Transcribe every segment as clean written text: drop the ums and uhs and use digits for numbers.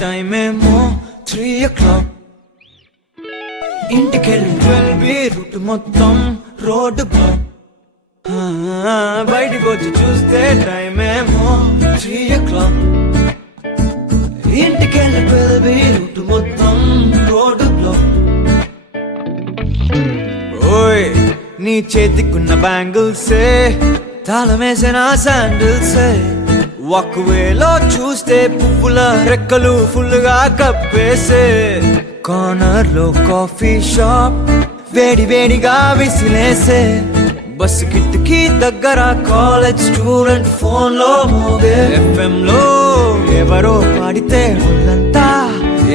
Time ఏమో 3 o'clock. ఇంటికెళ్ళి 12 route మొత్తం రోడ్డు బ్లాక్. బయటికి వచ్చి చూస్తే టైం ఏమో 3 o'clock. ఇంటికెళ్ళి 12 రూట్ మొత్తం రోడ్డు బ్లాక్. ఓయ్ నీ చేతికున్న బ్యాంగిల్సే తాళమేసిన శాండిల్సే వాక్వేలో చూస్తే పువ్వుల రెక్కలు ఫుల్ గా కప్పేసే కార్నర్ లో కాఫీ షాప్ వేడి వేడిగా విసిలేసే బస్సు కిటికీ దగ్గర కాలేజ్ స్టూడెంట్ ఫోన్ లో మోగే FM లో ఎవరో పాడితే ఒళ్ళంతా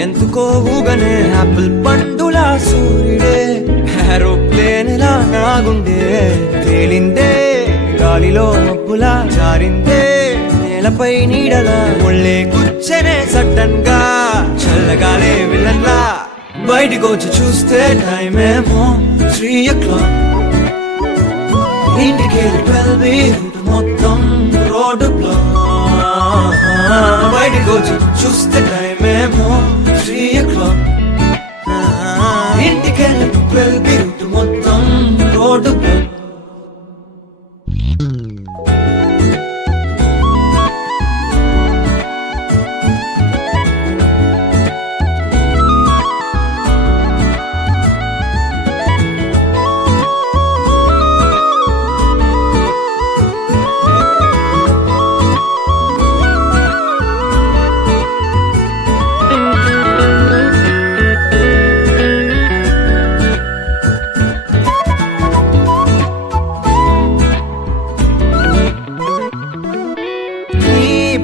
ఎందుకో ఊగనే యాపిల్ పండులా సూర్యుడే ఏరోప్లేన్ లా నాగుండే తేలిందే గాలిలో మబ్బులా జారిందే నేలపై నీడలా ఒళ్ళే కూర్చనే సడన్ గా చల్లగాలే విలన్లా బయటికి వచ్చి చూస్తే టైం ఏమో 3 o'clock. ఇంటికి 12 రూట్ మొత్తం రోడ్డు బ్లాక్. బయటికి వచ్చి చూస్తే టైం ఏమో 3 o'clock. ఇంటికి 12 రూట్ మొత్తం రోడ్డు బ్లాక్.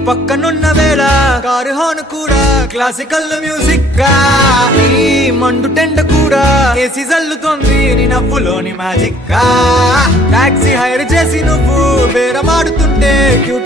పక్కనున్న వేళ కారు హార్న్ కూడా క్లాసికల్ మ్యూజిక్ గా ఈ మండు టెండ కూడా ఏసీ జల్లుతోంది నీ నవ్వులోని మ్యాజిక్ గా టాక్సీ హైర్ చేసి నువ్వు బేరమాడుతుంటే